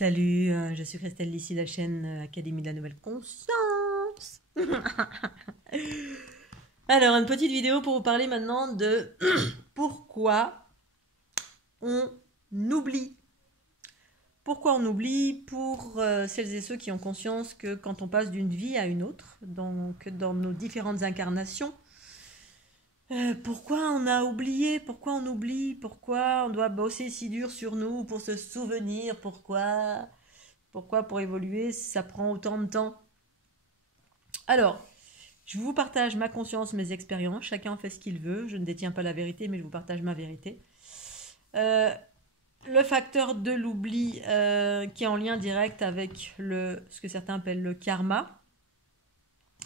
Salut, je suis Christelle d'ici la chaîne Académie de la Nouvelle Conscience. Alors, une petite vidéo pour vous parler maintenant de pourquoi on oublie. Pourquoi on oublie pour celles et ceux qui ont conscience que quand on passe d'une vie à une autre, donc dans nos différentes incarnations, pourquoi on a oublié, pourquoi on oublie, pourquoi on doit bosser si dur sur nous pour se souvenir, pourquoi pour évoluer ça prend autant de temps. Alors, je vous partage ma conscience, mes expériences, chacun fait ce qu'il veut, je ne détiens pas la vérité mais je vous partage ma vérité. Le facteur de l'oubli qui est en lien direct avec ce que certains appellent le karma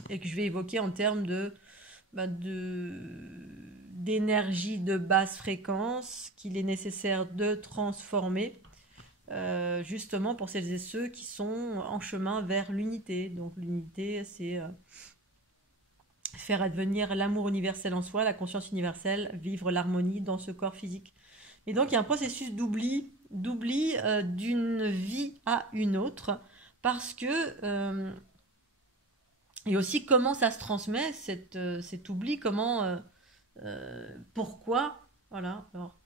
et que je vais évoquer en termes d'énergie de basse fréquence qu'il est nécessaire de transformer justement pour celles et ceux qui sont en chemin vers l'unité. Donc l'unité, c'est faire advenir l'amour universel en soi, la conscience universelle, vivre l'harmonie dans ce corps physique. Et donc il y a un processus d'oubli d'une vie à une autre, parce que et aussi comment ça se transmet cet oubli, comment pourquoi, voilà. Alors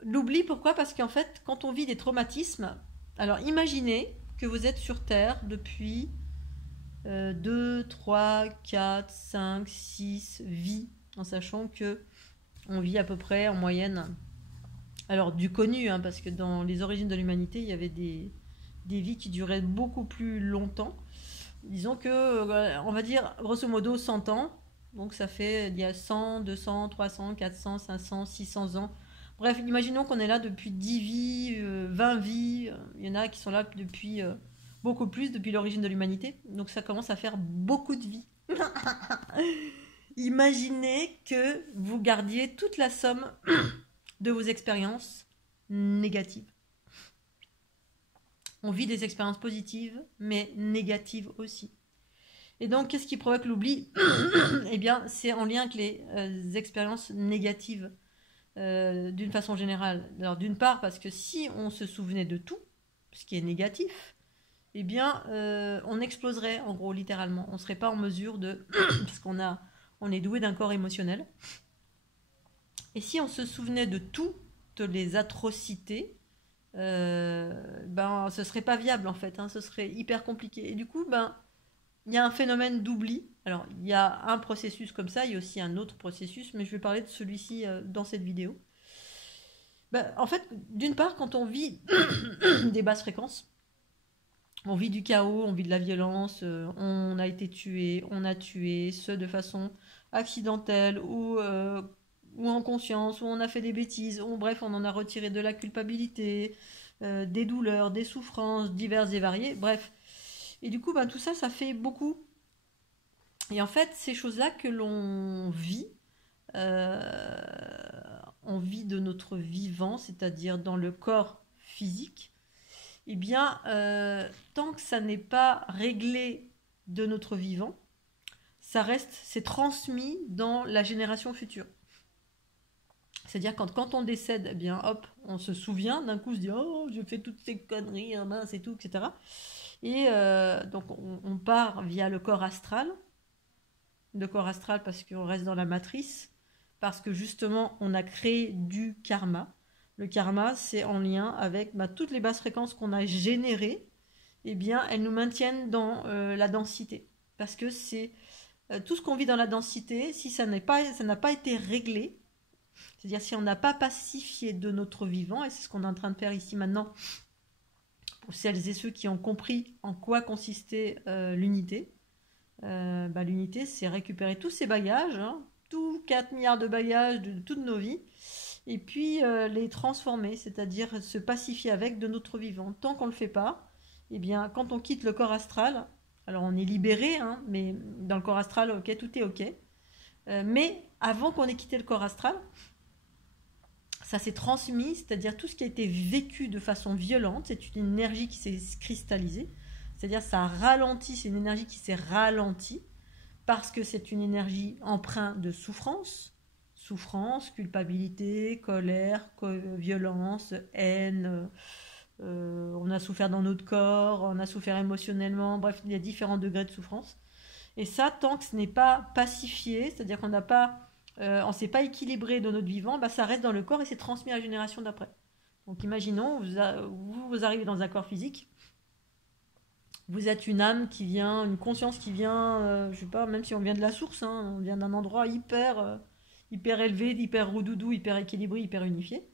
l'oubli, pourquoi? Parce qu'en fait, quand on vit des traumatismes, alors imaginez que vous êtes sur Terre depuis 2, 3, 4, 5, 6 vies, en sachant que on vit à peu près en moyenne, alors du connu, hein, parce que dans les origines de l'humanité, il y avait des vies qui duraient beaucoup plus longtemps. Disons que, on va dire, grosso modo, 100 ans. Donc ça fait, il y a 100, 200, 300, 400, 500, 600 ans. Bref, imaginons qu'on est là depuis 10 vies, 20 vies. Il y en a qui sont là depuis beaucoup plus, depuis l'origine de l'humanité. Donc ça commence à faire beaucoup de vies. Imaginez que vous gardiez toute la somme de vos expériences négatives. On vit des expériences positives, mais négatives aussi. Et donc, qu'est-ce qui provoque l'oubli? Eh bien, c'est en lien avec les expériences négatives. D'une façon générale. Alors d'une part parce que si on se souvenait de tout, ce qui est négatif, eh bien on exploserait en gros littéralement. On ne serait pas en mesure de... parce on est doué d'un corps émotionnel. Et si on se souvenait de toutes les atrocités, ce serait pas viable en fait, hein, ce serait hyper compliqué. Et du coup, il y a un phénomène d'oubli. Alors, il y a un processus comme ça, il y a aussi un autre processus, mais je vais parler de celui-ci dans cette vidéo. En fait, d'une part, quand on vit des basses fréquences, on vit du chaos, on vit de la violence, on a été tué, on a tué, ceux de façon accidentelle ou en conscience, ou on a fait des bêtises, ou bref, on en a retiré de la culpabilité, des douleurs, des souffrances diverses et variées, bref. Et du coup, tout ça, ça fait beaucoup. Et en fait, ces choses-là que l'on vit, on vit de notre vivant, c'est-à-dire dans le corps physique, eh bien, tant que ça n'est pas réglé de notre vivant, ça reste, c'est transmis dans la génération future. C'est-à-dire quand on décède, eh bien, hop, on se souvient, d'un coup, on se dit « Oh, j'ai fait toutes ces conneries, mince et tout, etc. » Et donc, on part via le corps astral. Le corps astral parce qu'on reste dans la matrice, parce que justement, on a créé du karma. Le karma, c'est en lien avec toutes les basses fréquences qu'on a générées, eh bien, elles nous maintiennent dans la densité. Parce que c'est tout ce qu'on vit dans la densité, si ça n'a pas été réglé, c'est-à-dire si on n'a pas pacifié de notre vivant, et c'est ce qu'on est en train de faire ici maintenant, pour celles et ceux qui ont compris en quoi consistait l'unité. L'unité, c'est récupérer tous ces bagages, hein, tous 4 milliards de bagages de toutes nos vies, et puis les transformer, c'est-à-dire se pacifier avec de notre vivant. Tant qu'on ne le fait pas, eh bien, quand on quitte le corps astral, alors on est libéré, hein, mais dans le corps astral, ok, tout est ok. Mais avant qu'on ait quitté le corps astral, ça s'est transmis, c'est-à-dire tout ce qui a été vécu de façon violente, c'est une énergie qui s'est cristallisée, c'est-à-dire ça ralentit, c'est une énergie qui s'est ralentie, parce que c'est une énergie empreinte de souffrance, culpabilité, colère, violence, haine, on a souffert dans notre corps, on a souffert émotionnellement, bref, il y a différents degrés de souffrance. Et ça, tant que ce n'est pas pacifié, c'est-à-dire qu'on n'a pas, on s'est pas équilibré dans notre vivant, bah, ça reste dans le corps et c'est transmis à la génération d'après. Donc imaginons, vous arrivez dans un corps physique, vous êtes une âme qui vient, une conscience qui vient, je sais pas, même si on vient de la source, hein, on vient d'un endroit hyper élevé, hyper roudoudou, hyper équilibré, hyper unifié.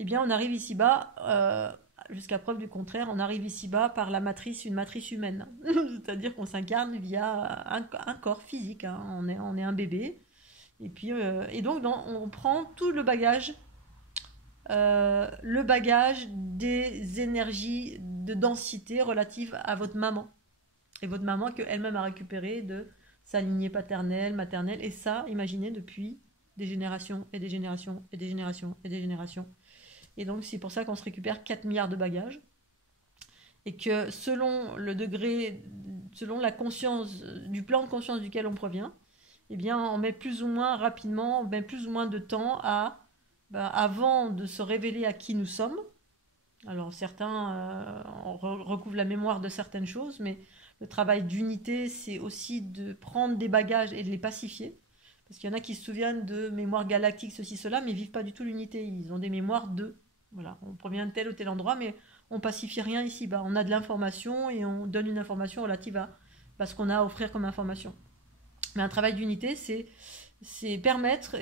Eh bien, on arrive ici-bas, jusqu'à preuve du contraire, on arrive ici-bas par une matrice humaine. C'est-à-dire qu'on s'incarne via un corps physique, hein. On est un bébé. Et puis, et donc, on prend tout le bagage des énergies de densité relatives à votre maman. Et votre maman qu'elle-même a récupéré de sa lignée paternelle, maternelle. Et ça, imaginez, depuis des générations et des générations et des générations et des générations. Et donc, c'est pour ça qu'on se récupère 4 milliards de bagages. Et que selon le degré, selon la conscience, du plan de conscience duquel on provient, eh bien, on met plus ou moins rapidement, ben plus ou moins de temps avant de se révéler à qui nous sommes. Alors, certains recouvrent la mémoire de certaines choses, mais le travail d'unité, c'est aussi de prendre des bagages et de les pacifier. Parce qu'il y en a qui se souviennent de mémoire galactique, ceci, cela, mais ils vivent pas du tout l'unité. Ils ont des mémoires voilà, on provient de tel ou tel endroit, mais on pacifie rien ici-bas. On a de l'information et on donne une information relative à ce qu'on a à offrir comme information. Mais un travail d'unité, c'est permettre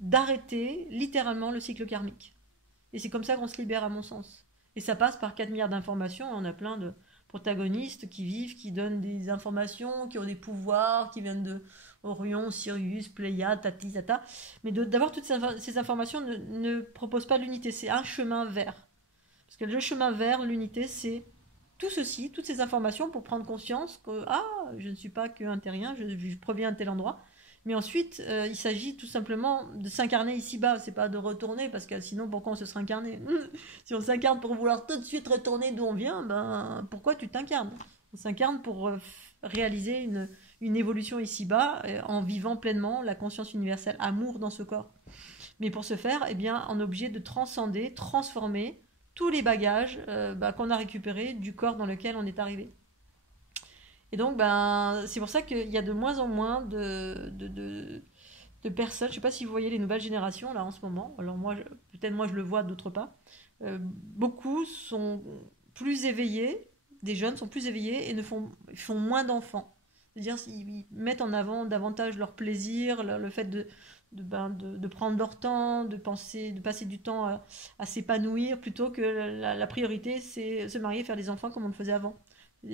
d'arrêter littéralement le cycle karmique. Et c'est comme ça qu'on se libère, à mon sens. Et ça passe par 4 milliards d'informations. On a plein de protagonistes qui vivent, qui donnent des informations, qui ont des pouvoirs, qui viennent de Orion, Sirius, Pléiade, Tati, Tata. Mais d'avoir toutes ces informations ne propose pas l'unité. C'est un chemin vers. Parce que le chemin vers l'unité, c'est tout ceci, toutes ces informations pour prendre conscience que je ne suis pas qu'un terrien, je proviens de tel endroit. Mais ensuite, il s'agit tout simplement de s'incarner ici-bas. C'est pas de retourner, parce que sinon, pourquoi on se serait incarné? Si on s'incarne pour vouloir tout de suite retourner d'où on vient, ben pourquoi tu t'incarnes? On s'incarne pour réaliser une évolution ici-bas, en vivant pleinement la conscience universelle, amour dans ce corps. Mais pour ce faire, eh bien, on est obligé de transcender, transformer tous les bagages qu'on a récupérés du corps dans lequel on est arrivé. Et donc, c'est pour ça qu'il y a de moins en moins de personnes. Je ne sais pas si vous voyez les nouvelles générations là en ce moment. Alors peut-être moi je le vois, d'autres pas. Beaucoup sont plus éveillés, des jeunes sont plus éveillés et font moins d'enfants. C'est-à-dire ils mettent en avant davantage leur plaisir, le fait de prendre leur temps, de passer du temps à s'épanouir, plutôt que la priorité c'est se marier, faire des enfants comme on le faisait avant.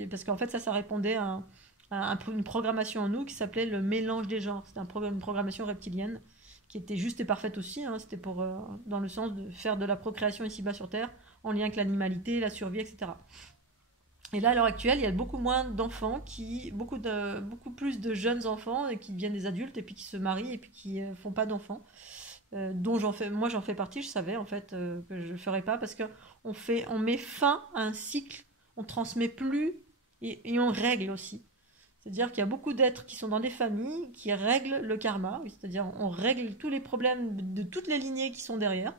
Parce qu'en fait ça répondait à une programmation en nous qui s'appelait le mélange des genres. C'était une programmation reptilienne qui était juste et parfaite aussi, hein. C'était dans le sens de faire de la procréation ici-bas sur Terre en lien avec l'animalité, la survie, etc. Et là, à l'heure actuelle, il y a beaucoup moins d'enfants, beaucoup plus de jeunes enfants qui deviennent des adultes et puis qui se marient et puis qui font pas d'enfants. Dont moi j'en fais partie. Je savais en fait que je le ferais pas, parce que on met fin à un cycle, on transmet plus et on règle aussi. C'est-à-dire qu'il y a beaucoup d'êtres qui sont dans des familles qui règlent le karma, c'est-à-dire on règle tous les problèmes de toutes les lignées qui sont derrière.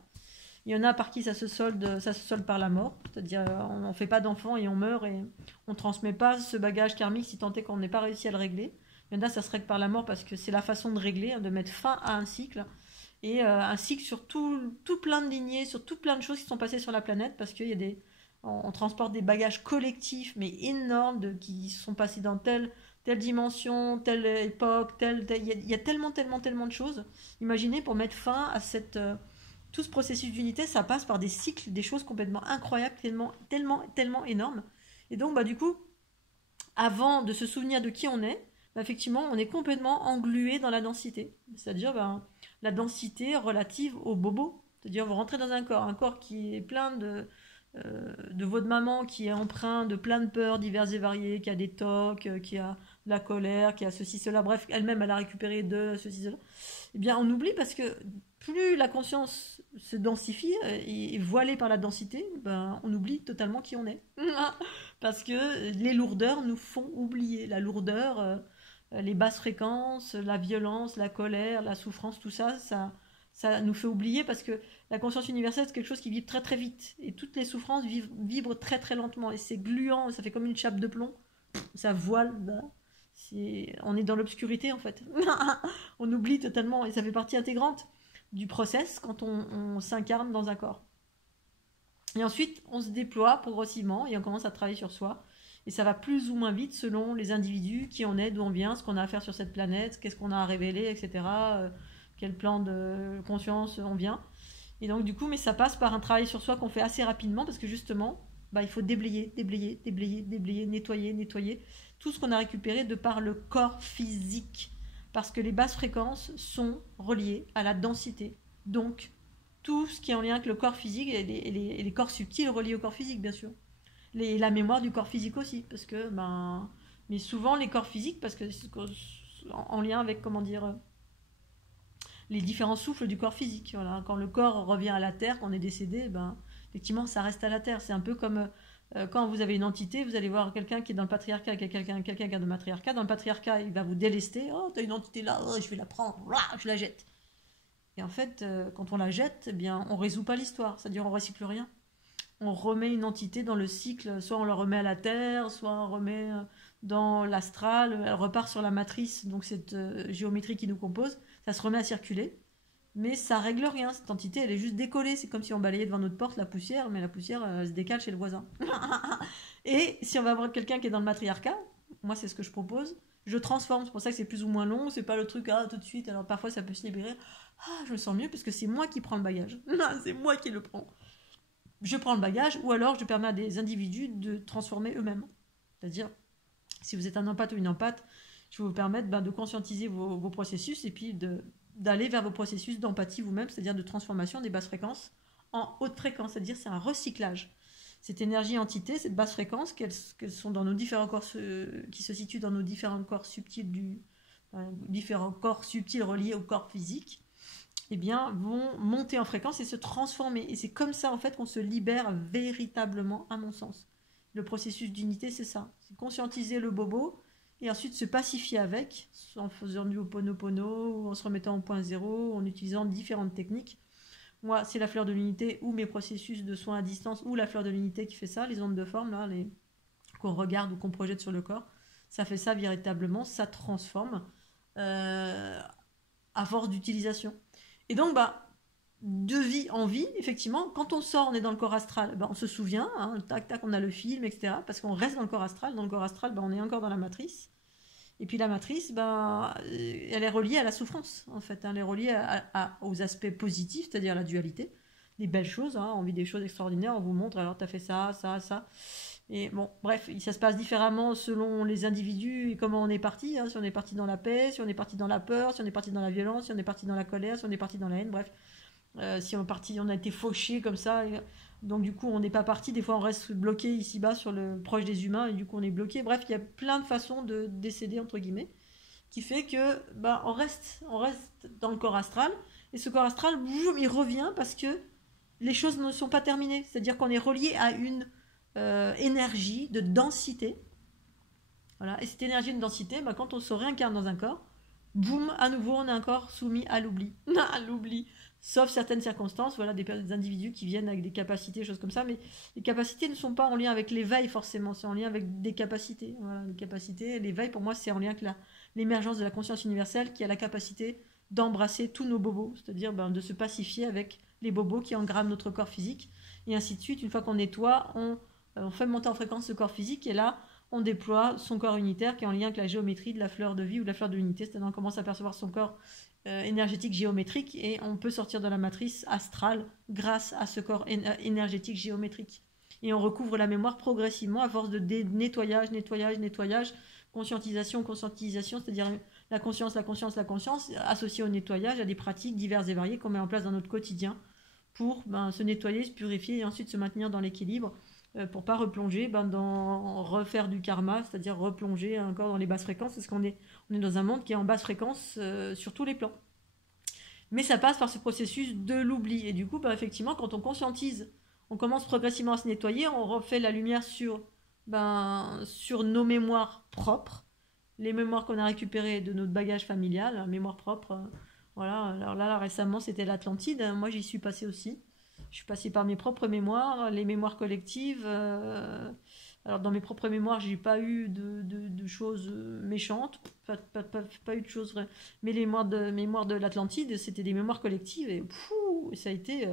Il y en a par qui ça se solde par la mort, c'est-à-dire on ne fait pas d'enfants et on meurt et on ne transmet pas ce bagage karmique si tant est qu'on n'ait pas réussi à le régler. Il y en a, ça se règle par la mort parce que c'est la façon de régler, hein, de mettre fin à un cycle. Et un cycle sur tout plein de lignées, sur tout plein de choses qui sont passées sur la planète, parce qu'il y a on transporte des bagages collectifs mais énormes qui sont passés dans telle dimension, telle époque, il y a tellement de choses. Imaginez, pour mettre fin à tout ce processus d'unité, ça passe par des cycles, des choses complètement incroyables, tellement énormes. Et donc, du coup, avant de se souvenir de qui on est, effectivement, on est complètement englué dans la densité. C'est-à-dire la densité relative au bobo. C'est-à-dire, vous rentrez dans un corps qui est plein de votre maman, qui est empreint de plein de peurs diverses et variées, qui a des tocs, qui a de la colère, qui a ceci, cela, bref, elle-même, elle a récupéré de ceci, cela. Eh bien, on oublie, parce que plus la conscience se densifie et est voilée par la densité, on oublie totalement qui on est. Parce que les lourdeurs nous font oublier. La lourdeur, les basses fréquences, la violence, la colère, la souffrance, tout ça Ça nous fait oublier parce que la conscience universelle, c'est quelque chose qui vibre très très vite. Et toutes les souffrances vibrent très très lentement. Et c'est gluant, ça fait comme une chape de plomb. Ça voile. Bah, on est dans l'obscurité en fait. On oublie totalement. Et ça fait partie intégrante du process quand on s'incarne dans un corps. Et ensuite, on se déploie progressivement et on commence à travailler sur soi. Et ça va plus ou moins vite selon les individus, qui on est, d'où on vient, ce qu'on a à faire sur cette planète, qu'est-ce qu'on a à révéler, etc. Quel plan de conscience on vient. Et donc du coup, mais ça passe par un travail sur soi qu'on fait assez rapidement parce que justement, bah, il faut déblayer, nettoyer tout ce qu'on a récupéré de par le corps physique. Parce que les basses fréquences sont reliées à la densité. Donc, tout ce qui est en lien avec le corps physique et les corps subtils reliés au corps physique, bien sûr. La mémoire du corps physique aussi, parce que, ben, mais souvent les corps physiques, parce que en lien avec, comment dire, les différents souffles du corps physique. Voilà. Quand le corps revient à la terre, quand on est décédé, ben, effectivement, ça reste à la terre. C'est un peu comme quand vous avez une entité, vous allez voir quelqu'un qui est dans le patriarcat et quelqu'un qui est dans le matriarcat. Dans le patriarcat, il va vous délester. Oh, t'as une entité là, oh, je vais la prendre, je la jette. Et en fait, quand on la jette, eh bien, on résout pas l'histoire. C'est-à-dire, on recycle rien. On remet une entité dans le cycle, soit on la remet à la terre, soit on remet dans l'astral, elle repart sur la matrice, donc cette géométrie qui nous compose, ça se remet à circuler, mais ça règle rien, cette entité elle est juste décollée, c'est comme si on balayait devant notre porte la poussière, mais la poussière elle se décale chez le voisin. Et si on va voir quelqu'un qui est dans le matriarcat, moi c'est ce que je propose, je transforme, c'est pour ça que c'est plus ou moins long, c'est pas le truc tout de suite, alors parfois ça peut se libérer, je me sens mieux parce que c'est moi qui prends le bagage, c'est moi qui le prends. Je prends le bagage, ou alors je permets à des individus de transformer eux-mêmes. C'est-à-dire, si vous êtes un empathe ou une empathe, je vais vous permettre de conscientiser vos processus et puis d'aller vers vos processus d'empathie vous-même, c'est-à-dire de transformation des basses fréquences en haute fréquence, c'est-à-dire c'est un recyclage. Cette énergie entité, cette basse fréquence, qu'elles sont dans nos différents corps, qui se situent dans nos différents corps subtils, différents corps subtils reliés au corps physique, eh bien, vont monter en fréquence et se transformer. Et c'est comme ça, en fait, qu'on se libère véritablement, à mon sens. Le processus d'unité, c'est ça. C'est conscientiser le bobo et ensuite se pacifier avec, en faisant du Ho'oponopono, ou en se remettant au point zéro, en utilisant différentes techniques. Moi, c'est la fleur de l'unité ou mes processus de soins à distance ou la fleur de l'unité qui fait ça, les ondes de forme, là, qu'on regarde ou qu'on projette sur le corps. Ça fait ça véritablement, ça transforme à force d'utilisation. Et donc, de vie en vie, effectivement, quand on sort, on est dans le corps astral, on se souvient, tac, tac, on a le film, etc. Parce qu'on reste dans le corps astral. Dans le corps astral, on est encore dans la matrice. Et puis la matrice, elle est reliée à la souffrance, en fait. Elle est reliée aux aspects positifs, c'est-à-dire la dualité. Des belles choses, on vit des choses extraordinaires, on vous montre, alors t'as fait ça, ça, ça. Et bon, bref, ça se passe différemment selon les individus et comment on est parti. Si on est parti dans la paix, si on est parti dans la peur, si on est parti dans la violence, si on est parti dans la colère, si on est parti dans la haine, bref. Si on a été fauché comme ça. Donc du coup, on n'est pas parti. Des fois, on reste bloqué ici-bas sur le proche des humains et du coup, on est bloqué. Bref, il y a plein de façons de décéder, entre guillemets, qui fait que on reste dans le corps astral. Et ce corps astral, il revient parce que les choses ne sont pas terminées. C'est-à-dire qu'on est relié à une énergie de densité. Voilà. Et cette énergie de densité, quand on se réincarne dans un corps, boum, à nouveau, on est encore soumis à l'oubli. À l'oubli. Sauf certaines circonstances, voilà, des individus qui viennent avec des capacités, choses comme ça, mais les capacités ne sont pas en lien avec l'éveil forcément, c'est en lien avec des capacités. Voilà, les capacités, l'éveil pour moi c'est en lien avec l'émergence de la conscience universelle qui a la capacité d'embrasser tous nos bobos, c'est-à-dire de se pacifier avec les bobos qui engramment notre corps physique, et ainsi de suite. Une fois qu'on nettoie, on fait monter en fréquence ce corps physique, et là, on déploie son corps unitaire qui est en lien avec la géométrie de la fleur de vie ou de la fleur de l'unité, c'est-à-dire on commence à percevoir son corps énergétique géométrique et on peut sortir de la matrice astrale grâce à ce corps énergétique géométrique. Et on recouvre la mémoire progressivement à force de nettoyage, conscientisation, c'est-à-dire la conscience, associée au nettoyage, à des pratiques diverses et variées qu'on met en place dans notre quotidien pour se nettoyer, se purifier et ensuite se maintenir dans l'équilibre pour pas replonger dans refaire du karma, c'est-à-dire replonger encore dans les basses fréquences, parce qu'on est dans un monde qui est en basse fréquence sur tous les plans. Mais ça passe par ce processus de l'oubli. Et du coup, effectivement, quand on conscientise, on commence progressivement à se nettoyer, on refait la lumière sur nos mémoires propres, les mémoires qu'on a récupérées de notre bagage familial, mémoire propre, Voilà, alors là récemment c'était l'Atlantide, moi j'y suis passée aussi. Je suis passée par mes propres mémoires, les mémoires collectives. Alors dans mes propres mémoires, j'ai pas eu de choses méchantes, pas eu de choses vraies. Mais les mémoires de l'Atlantide, c'était des mémoires collectives et ça a été,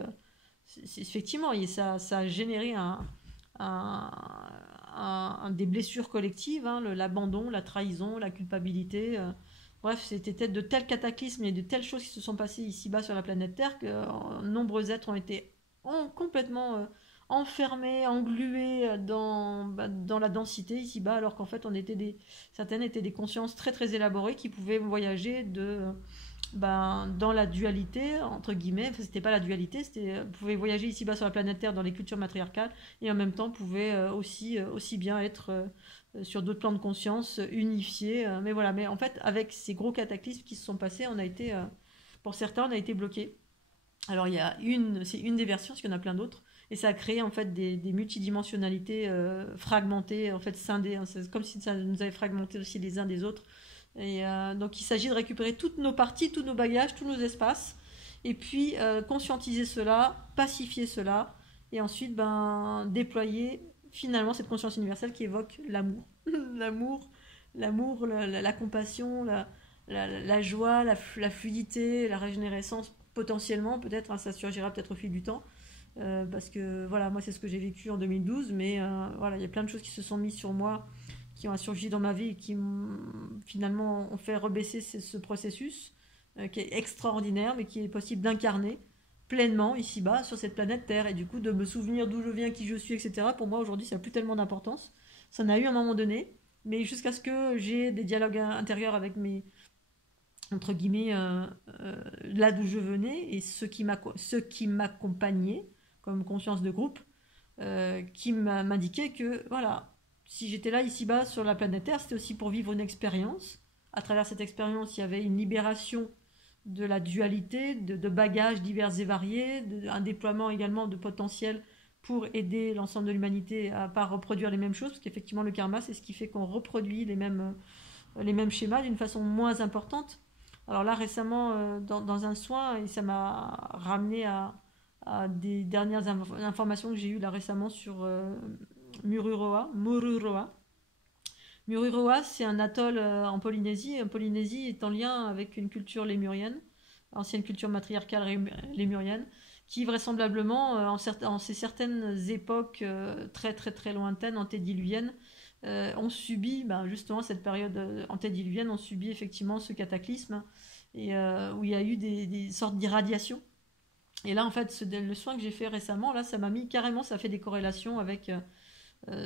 effectivement, et ça a généré un- des blessures collectives, hein, l'abandon, la trahison, la culpabilité. Bref, c'était de tels cataclysmes et de telles choses qui se sont passées ici-bas sur la planète Terre que nombreux êtres ont été complètement enfermés, englués dans la densité ici-bas, alors qu'en fait, certaines étaient des consciences très très élaborées qui pouvaient voyager dans la dualité, entre guillemets. Enfin, c'était pas la dualité, vous pouvez voyager ici-bas sur la planète Terre dans les cultures matriarcales et en même temps pouvez aussi bien être sur d'autres plans de conscience unifiés. Mais voilà, mais en fait, avec ces gros cataclysmes qui se sont passés, pour certains, on a été bloqués. Alors c'est une des versions, parce qu'il y en a plein d'autres, et ça a créé en fait des multidimensionnalités fragmentées, en fait scindées. Hein. C'est comme si ça nous avait fragmenté aussi les uns des autres. Et donc il s'agit de récupérer toutes nos parties, tous nos bagages, tous nos espaces, et puis conscientiser cela, pacifier cela, et ensuite déployer finalement cette conscience universelle qui évoque l'amour. l'amour, la compassion, la joie, la fluidité, la régénérescence potentiellement, peut-être, hein, ça surgira peut-être au fil du temps. Parce que voilà, moi c'est ce que j'ai vécu en 2012, mais voilà, il y a plein de choses qui se sont mises sur moi, qui ont surgi dans ma vie et qui finalement ont fait rebaisser ce processus qui est extraordinaire, mais qui est possible d'incarner pleinement ici-bas sur cette planète Terre. Et du coup, de me souvenir d'où je viens, qui je suis, etc. Pour moi aujourd'hui, ça n'a plus tellement d'importance. Ça en a eu à un moment donné, mais jusqu'à ce que j'ai des dialogues intérieurs avec mes, entre guillemets, là d'où je venais et ceux qui m'accompagnaient comme conscience de groupe, qui m'indiquaient que voilà, si j'étais là ici-bas sur la planète Terre, c'était aussi pour vivre une expérience. À travers cette expérience, il y avait une libération de la dualité, de bagages divers et variés, un déploiement également de potentiel pour aider l'ensemble de l'humanité à ne pas reproduire les mêmes choses, parce qu'effectivement le karma, c'est ce qui fait qu'on reproduit les mêmes schémas d'une façon moins importante. Alors là, récemment, dans un soin, et ça m'a ramené à des dernières informations que j'ai eues là récemment sur Mururoa. Mururoa, c'est un atoll en Polynésie. En Polynésie est en lien avec une culture lémurienne, ancienne culture matriarcale lémurienne, qui vraisemblablement, en ces certaines époques très très très lointaines, antédiluviennes, ont subi justement cette période antédiluvienne, ont subi effectivement ce cataclysme et où il y a eu des sortes d'irradiations. Et là, en fait, le soin que j'ai fait récemment, là, ça m'a mis carrément, ça fait des corrélations avec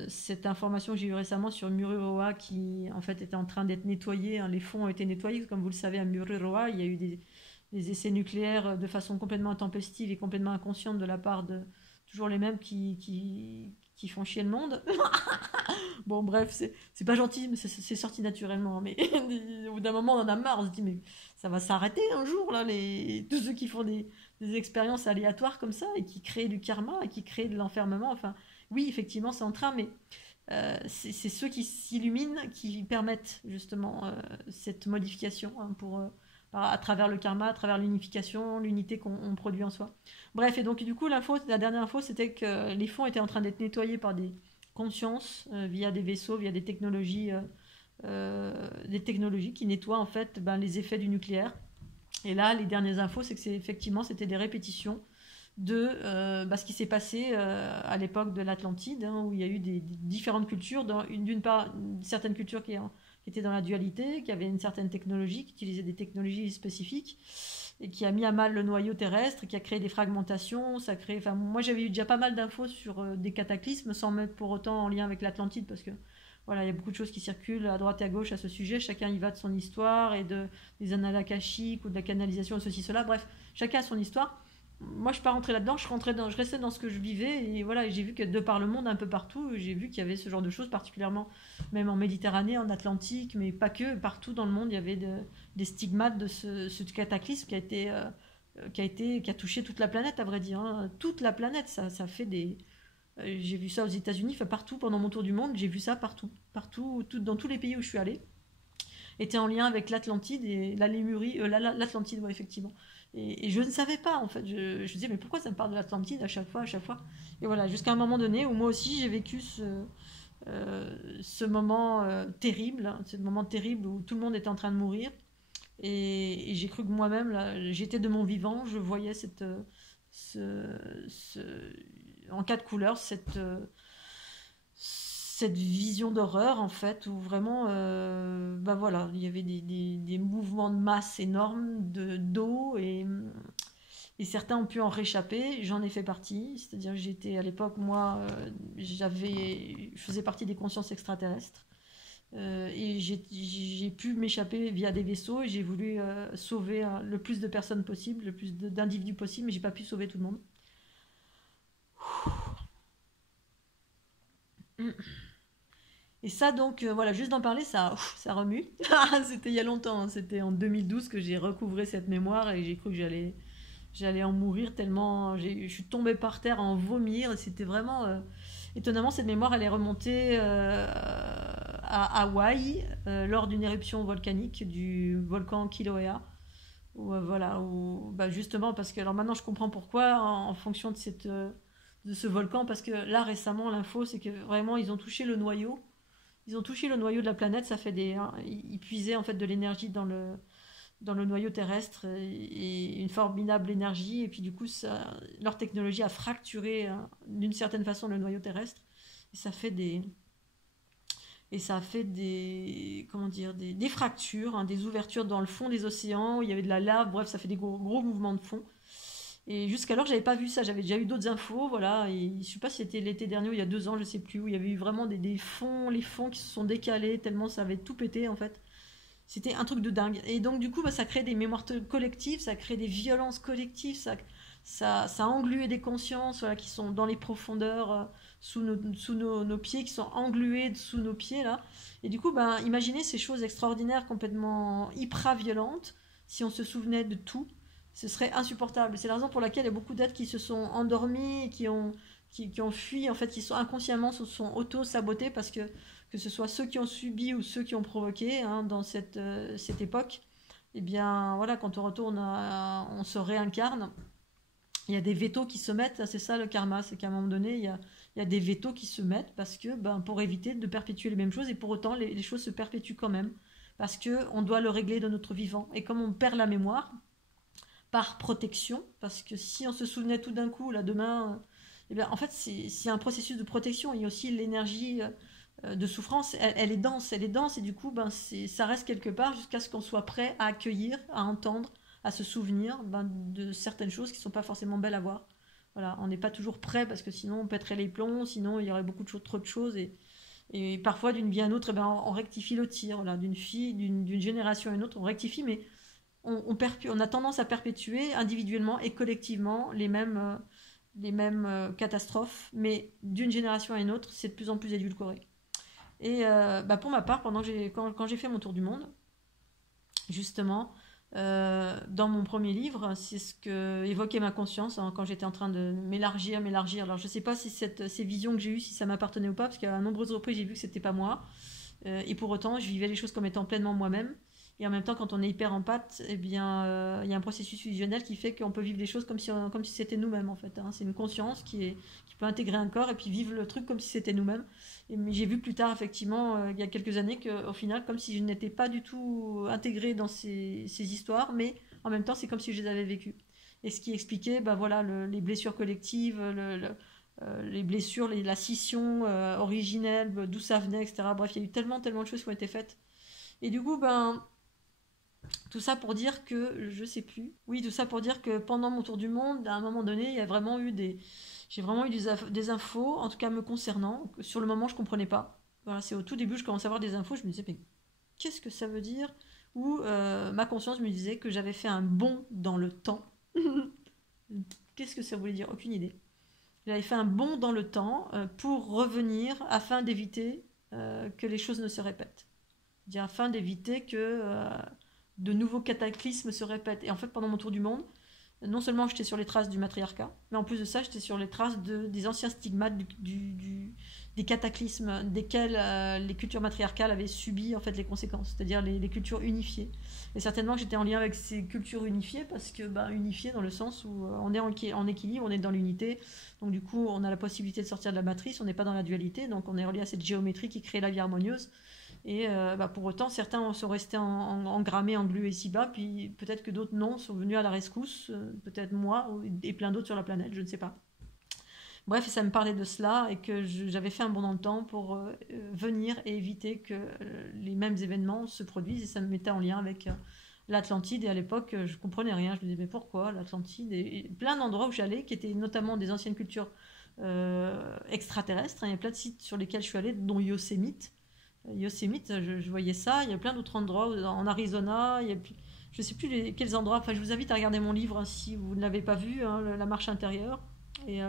cette information que j'ai eue récemment sur Mururoa qui, en fait, était en train d'être nettoyée. Hein. Les fonds ont été nettoyés. Comme vous le savez, à Mururoa, il y a eu des essais nucléaires de façon complètement intempestive et complètement inconsciente de la part de toujours les mêmes qui font chier le monde. Bon, bref, c'est pas gentil, mais c'est sorti naturellement. Mais au bout d'un moment, on en a marre. On se dit, mais ça va s'arrêter un jour, là, tous ceux qui font des expériences aléatoires comme ça et qui créent du karma et qui créent de l'enfermement. Enfin, oui, effectivement, c'est en train, mais c'est ceux qui s'illuminent qui permettent justement cette modification hein, à travers le karma, à travers l'unification, l'unité qu'on produit en soi. Bref, et donc du coup, la dernière info, c'était que les fonds étaient en train d'être nettoyés par des consciences via des vaisseaux, via des technologies qui nettoient en fait les effets du nucléaire. Et là, les dernières infos, c'est que effectivement, c'était des répétitions de ce qui s'est passé à l'époque de l'Atlantide, hein, où il y a eu des différentes cultures, d'une part, certaines cultures qui étaient dans la dualité, qui avaient une certaine technologie, qui utilisaient des technologies spécifiques, et qui a mis à mal le noyau terrestre, qui a créé des fragmentations, moi j'avais eu déjà pas mal d'infos sur des cataclysmes, sans mettre pour autant en lien avec l'Atlantide, parce que voilà, il y a beaucoup de choses qui circulent à droite et à gauche à ce sujet, chacun y va de son histoire, et des annales akashiques, ou de la canalisation, ceci, cela, bref, chacun a son histoire. Moi, je ne suis pas rentrée là-dedans, je restais dans ce que je vivais, et voilà, j'ai vu que de par le monde, un peu partout, j'ai vu qu'il y avait ce genre de choses, particulièrement même en Méditerranée, en Atlantique, mais pas que, partout dans le monde, il y avait des stigmates de ce cataclysme qui a touché toute la planète, à vrai dire. Hein. Toute la planète, ça fait des... j'ai vu ça aux États-Unis, partout pendant mon tour du monde, j'ai vu ça partout, dans tous les pays où je suis allée. était en lien avec l'Atlantide et la Lémurie, l'Atlantide, ouais, effectivement. Et je ne savais pas, en fait. Je disais, mais pourquoi ça me parle de l'Atlantide à chaque fois, à chaque fois? Et voilà, jusqu'à un moment donné où moi aussi j'ai vécu ce moment terrible, hein, ce moment terrible où tout le monde était en train de mourir. Et j'ai cru que moi-même, là, j'étais de mon vivant, je voyais ce, ce- en quatre couleurs cette vision d'horreur, en fait, où vraiment, bah voilà, il y avait des mouvements de masse énormes d'eau et certains ont pu en réchapper. J'en ai fait partie, c'est-à-dire que j'étais à l'époque, moi, je faisais partie des consciences extraterrestres. Et j'ai pu m'échapper via des vaisseaux et j'ai voulu sauver le plus de personnes possible, le plus d'individus possible, mais j'ai pas pu sauver tout le monde. Et ça, donc, voilà, juste d'en parler, ça remue. C'était il y a longtemps, hein. C'était en 2012 que j'ai recouvré cette mémoire et j'ai cru que j'allais en mourir tellement je suis tombée par terre à en vomir. Et c'était vraiment étonnamment, cette mémoire elle est remontée à Hawaï lors d'une éruption volcanique du volcan Kilauea où, voilà, où, bah, justement parce que alors maintenant je comprends pourquoi en fonction de ce volcan, parce que là récemment l'info c'est que vraiment ils ont touché le noyau de la planète. Ça fait ils puisaient en fait de l'énergie dans le noyau terrestre et une formidable énergie. Et puis du coup, leur technologie a fracturé d'une certaine façon le noyau terrestre. Et ça fait comment dire, des fractures, hein, des ouvertures dans le fond des océans où il y avait de la lave. Bref, ça fait des gros, gros mouvements de fond. Et jusqu'alors, j'avais pas vu ça. J'avais déjà eu d'autres infos, voilà. Et je sais pas si c'était l'été dernier ou il y a 2 ans, je sais plus, où il y avait eu vraiment des fonds, les fonds qui se sont décalés tellement ça avait tout pété en fait. C'était un truc de dingue. Et donc, du coup, bah, ça crée des mémoires collectives, ça crée des violences collectives, ça a englué des consciences, voilà, qui sont dans les profondeurs, sous nos pieds, qui sont engluées sous nos pieds, là. Et du coup, bah, imaginez ces choses extraordinaires, complètement hyper violentes, si on se souvenait de tout, ce serait insupportable. C'est la raison pour laquelle il y a beaucoup d'êtres qui se sont endormis, et qui ont fui, en fait, qui sont inconsciemment se sont auto-sabotés parce que ce soit ceux qui ont subi ou ceux qui ont provoqué, hein, dans cette époque, eh bien voilà, quand on retourne, on se réincarne. Il y a des vétos qui se mettent, c'est ça le karma, c'est qu'à un moment donné, il y a des vétos qui se mettent parce que, ben, pour éviter de perpétuer les mêmes choses, et pour autant, les choses se perpétuent quand même, parce qu'on doit le régler de notre vivant. Et comme on perd la mémoire, par protection, parce que si on se souvenait tout d'un coup, là, demain, eh bien, en fait, c'est un processus de protection. Il y a aussi l'énergie de souffrance, elle est dense, et du coup, ben, ça reste quelque part jusqu'à ce qu'on soit prêt à accueillir, à entendre, à se souvenir, ben, de certaines choses qui ne sont pas forcément belles à voir. Voilà, on n'est pas toujours prêt parce que sinon on pèterait les plombs, sinon il y aurait beaucoup trop de choses, et parfois d'une vie à une autre, eh ben, on rectifie le tir, voilà, d'une génération à une autre, on rectifie, mais on a tendance à perpétuer individuellement et collectivement les mêmes catastrophes, mais d'une génération à une autre, c'est de plus en plus édulcoré. Et bah, pour ma part, quand j'ai fait mon tour du monde, justement, dans mon premier livre, c'est ce que évoquait ma conscience, hein, quand j'étais en train de m'élargir. Alors je ne sais pas si ces visions que j'ai eues, si ça m'appartenait ou pas, parce qu'à nombreuses reprises j'ai vu que c'était pas moi. Et pour autant, je vivais les choses comme étant pleinement moi-même. Et en même temps, quand on est hyper empathe, eh bien, il y a un processus fusionnel qui fait qu'on peut vivre les choses comme si c'était nous-mêmes, en fait, hein. C'est une conscience qui peut intégrer un corps et puis vivre le truc comme si c'était nous-mêmes. Mais j'ai vu plus tard, effectivement, il y a quelques années, qu'au final, comme si je n'étais pas du tout intégrée dans ces histoires, mais en même temps, c'est comme si je les avais vécues. Et ce qui expliquait, bah, voilà, les blessures collectives, les blessures, la scission originelle, d'où ça venait, etc. Bref, il y a eu tellement, tellement de choses qui ont été faites. Et du coup, ben, tout ça pour dire que, je sais plus. Oui, tout ça pour dire que pendant mon tour du monde, à un moment donné, j'ai vraiment eu des infos, en tout cas me concernant, que sur le moment je comprenais pas. Voilà, c'est au tout début, je commençais à avoir des infos, je me disais, mais qu'est-ce que ça veut dire? Ou ma conscience me disait que j'avais fait un bond dans le temps. Qu'est-ce que ça voulait dire? Aucune idée. J'avais fait un bond dans le temps pour revenir afin d'éviter que les choses ne se répètent. C'est-à-dire afin d'éviter que de nouveaux cataclysmes se répètent. Et en fait, pendant mon tour du monde, non seulement j'étais sur les traces du matriarcat, mais en plus de ça, j'étais sur les traces des anciens stigmates des cataclysmes desquels les cultures matriarcales avaient subi en fait les conséquences, c'est-à-dire les cultures unifiées. Et certainement que j'étais en lien avec ces cultures unifiées parce que unifiées dans le sens où on est en équilibre, on est dans l'unité, donc du coup on a la possibilité de sortir de la matrice, on n'est pas dans la dualité, donc on est relié à cette géométrie qui crée la vie harmonieuse. Et pour autant, certains sont restés engrammés, englués ici-bas, puis peut-être que d'autres non, sont venus à la rescousse, peut-être moi et plein d'autres sur la planète, je ne sais pas. Bref, ça me parlait de cela et que j'avais fait un bond dans le temps pour venir et éviter que les mêmes événements se produisent. Et ça me mettait en lien avec l'Atlantide. Et à l'époque, je comprenais rien. Je me disais, mais pourquoi l'Atlantide? Et plein d'endroits où j'allais, qui étaient notamment des anciennes cultures extraterrestres. Il y a plein de sites sur lesquels je suis allée, dont Yosemite. Yosemite, je voyais ça. Il y a plein d'autres endroits, en Arizona. Je ne sais plus quels endroits. Enfin, je vous invite à regarder mon livre si vous ne l'avez pas vu, hein, La marche intérieure. Et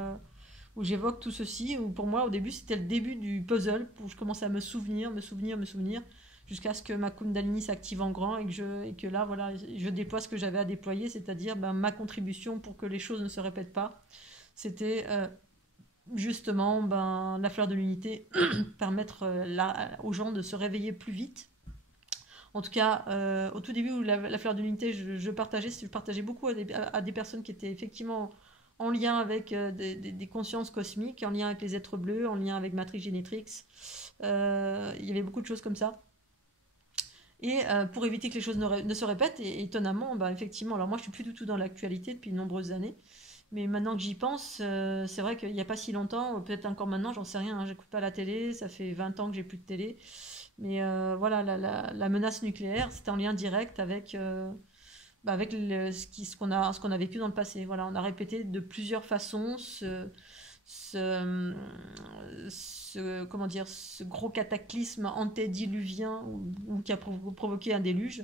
où j'évoque tout ceci, où pour moi au début c'était le début du puzzle, où je commençais à me souvenir, jusqu'à ce que ma Kundalini s'active en grand et que là voilà, je déploie ce que j'avais à déployer, c'est-à-dire ma contribution pour que les choses ne se répètent pas. C'était justement la fleur de l'unité, permettre aux gens de se réveiller plus vite. En tout cas, au tout début où la fleur de l'unité, je partageais beaucoup à des personnes qui étaient effectivement en lien avec des consciences cosmiques, en lien avec les êtres bleus, en lien avec Matrix Génétrix. Il y avait beaucoup de choses comme ça. Et pour éviter que les choses ne se répètent, et étonnamment, effectivement, alors moi je suis plus du tout dans l'actualité depuis de nombreuses années, mais maintenant que j'y pense, c'est vrai qu'il n'y a pas si longtemps, peut-être encore maintenant, j'en sais rien, hein, j'écoute pas la télé, ça fait 20 ans que j'ai plus de télé, mais voilà, la menace nucléaire, c'était en lien direct avec ce qu'on a vécu dans le passé. Voilà, on a répété de plusieurs façons ce gros cataclysme antédiluvien ou qui a provoqué un déluge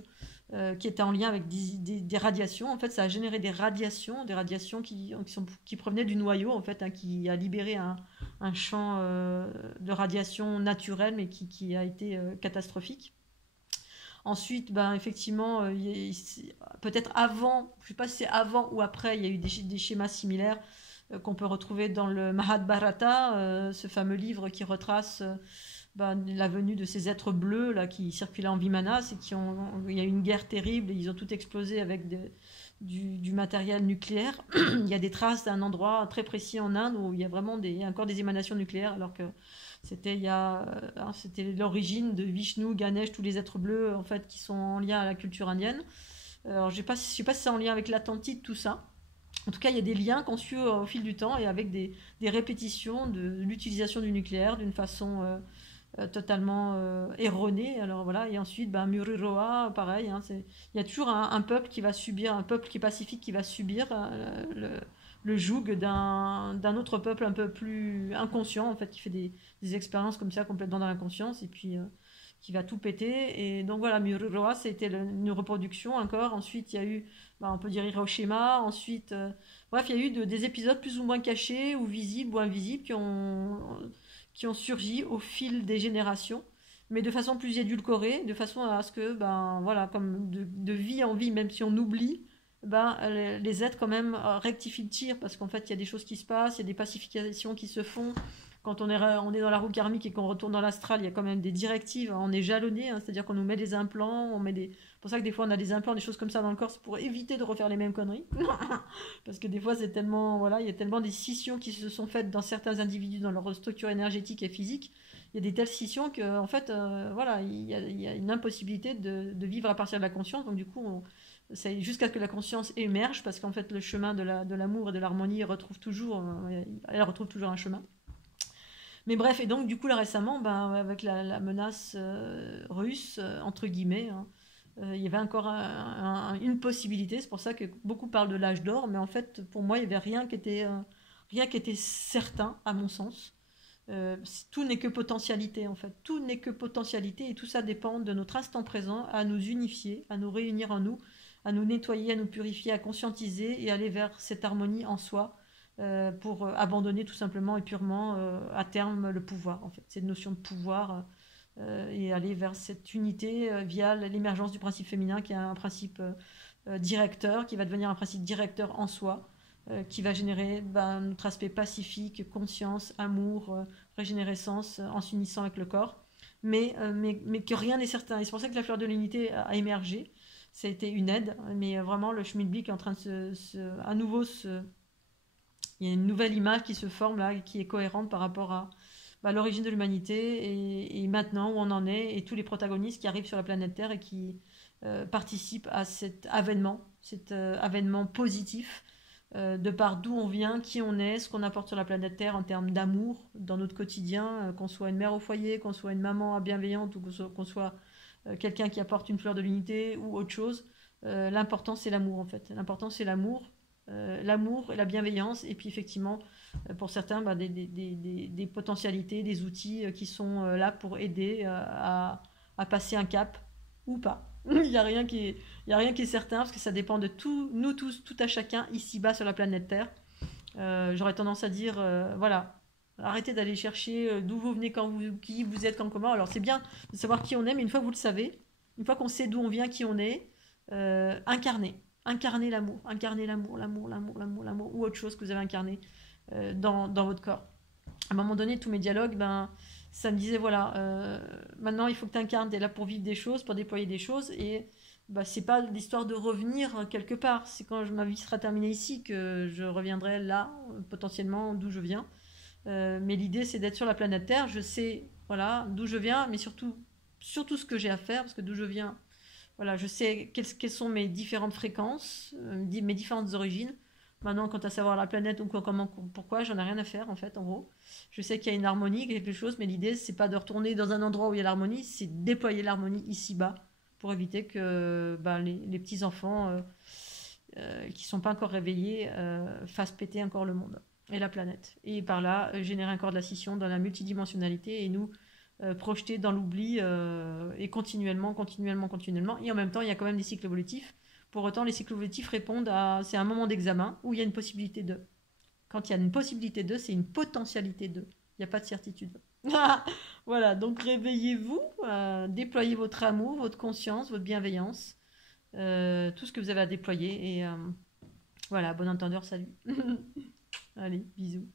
qui était en lien avec des radiations. En fait, ça a généré des radiations qui provenaient du noyau, en fait, hein, qui a libéré un champ de radiation naturelle, mais qui a été catastrophique. Ensuite, effectivement, peut-être avant, je ne sais pas si c'est avant ou après, il y a eu des schémas similaires qu'on peut retrouver dans le Mahabharata, ce fameux livre qui retrace la venue de ces êtres bleus là, qui circulaient en Vimanas et il y a eu une guerre terrible et ils ont tout explosé avec du matériel nucléaire. Il y a des traces d'un endroit très précis en Inde où il y a vraiment encore des émanations nucléaires alors que c'était l'origine de Vishnu, Ganesh, tous les êtres bleus en fait qui sont en lien à la culture indienne. Alors je sais pas si c'est en lien avec l'Atlantide tout ça. En tout cas, il y a des liens qu'on suit au fil du temps et avec des répétitions de l'utilisation du nucléaire d'une façon totalement erronée. Alors voilà, et ensuite, Mururoa, pareil, hein, il y a toujours un peuple qui va subir, un peuple qui est pacifique qui va subir le joug d'un autre peuple un peu plus inconscient, en fait, qui fait des expériences comme ça complètement dans l'inconscience et puis qui va tout péter. Et donc voilà, Mururoa, c'était une reproduction encore. Ensuite, il y a eu, on peut dire Hiroshima. Ensuite, bref, il y a eu des épisodes plus ou moins cachés ou visibles ou invisibles qui ont surgi au fil des générations, mais de façon plus édulcorée, de façon à ce que, voilà, comme de vie en vie, même si on oublie, les êtres quand même rectifient le tir, parce qu'en fait, il y a des choses qui se passent, il y a des pacifications qui se font. Quand on est dans la roue karmique et qu'on retourne dans l'astral, il y a quand même des directives, on est jalonné, hein, c'est-à-dire qu'on nous met des implants, c'est pour ça que des fois on a des implants, des choses comme ça dans le corps, c'est pour éviter de refaire les mêmes conneries. Parce que des fois c'est tellement, voilà, il y a tellement des scissions qui se sont faites dans certains individus, dans leur structure énergétique et physique, il y a des telles scissions que, en fait, voilà, il y a une impossibilité de vivre à partir de la conscience, donc du coup, c'est jusqu'à ce que la conscience émerge, parce qu'en fait le chemin de l'amour et de l'harmonie elle retrouve toujours un chemin. Mais bref, et donc du coup là récemment, avec la menace russe, entre guillemets, hein, il y avait encore une possibilité, c'est pour ça que beaucoup parlent de l'âge d'or, mais en fait pour moi il n'y avait rien qui était certain à mon sens. Tout n'est que potentialité en fait, tout n'est que potentialité et tout ça dépend de notre instant présent à nous unifier, à nous réunir en nous, à nous nettoyer, à nous purifier, à conscientiser et aller vers cette harmonie en soi. Pour abandonner tout simplement et purement à terme le pouvoir, en fait, cette notion de pouvoir et aller vers cette unité via l'émergence du principe féminin qui est un principe directeur, qui va devenir un principe directeur en soi, qui va générer notre aspect pacifique, conscience, amour, régénérescence, en s'unissant avec le corps. Mais que rien n'est certain. Et c'est pour ça que la fleur de l'unité a émergé. Ça a été une aide, mais vraiment le Schmilblick est en train de à nouveau il y a une nouvelle image qui se forme là, qui est cohérente par rapport à l'origine de l'humanité et maintenant où on en est et tous les protagonistes qui arrivent sur la planète Terre et qui participent à cet avènement positif de par d'où on vient, qui on est, ce qu'on apporte sur la planète Terre en termes d'amour dans notre quotidien, qu'on soit une mère au foyer, qu'on soit une maman bienveillante ou qu'on soit quelqu'un qui apporte une fleur de l'unité ou autre chose. L'important c'est l'amour en fait. L'important c'est l'amour et la bienveillance et puis effectivement pour certains des potentialités, des outils qui sont là pour aider à passer un cap ou pas. Il n'y a rien qui est certain parce que ça dépend de nous tous, tout à chacun ici-bas sur la planète Terre. J'aurais tendance à dire, voilà, arrêtez d'aller chercher d'où vous venez, qui vous êtes, quand, comment. Alors c'est bien de savoir qui on est, mais une fois que vous le savez, une fois qu'on sait d'où on vient, qui on est, incarner l'amour, ou autre chose que vous avez incarné dans votre corps. À un moment donné, tous mes dialogues, ça me disait, voilà, maintenant il faut que tu incarnes, tu es là pour vivre des choses, pour déployer des choses, et c'est pas l'histoire de revenir quelque part, c'est quand ma vie sera terminée ici que je reviendrai là, potentiellement d'où je viens. Mais l'idée c'est d'être sur la planète Terre, je sais voilà, d'où je viens, mais surtout ce que j'ai à faire, parce que d'où je viens, voilà, je sais quelles sont mes différentes fréquences, mes différentes origines. Maintenant, quant à savoir la planète ou quoi, comment, pourquoi, j'en ai rien à faire en fait, en gros. Je sais qu'il y a une harmonie, quelque chose, mais l'idée, c'est pas de retourner dans un endroit où il y a l'harmonie, c'est de déployer l'harmonie ici-bas pour éviter que les petits-enfants qui sont pas encore réveillés fassent péter encore le monde et la planète. Et par là, générer encore de la scission dans la multidimensionnalité et nous projeter dans l'oubli et continuellement. Et en même temps, il y a quand même des cycles évolutifs. Pour autant, les cycles évolutifs répondent à... C'est un moment d'examen où il y a une possibilité de. Quand il y a une possibilité de, c'est une potentialité de. Il n'y a pas de certitude. Voilà, donc réveillez-vous, déployez votre amour, votre conscience, votre bienveillance, tout ce que vous avez à déployer. Et voilà, bon entendeur, salut. Allez, bisous.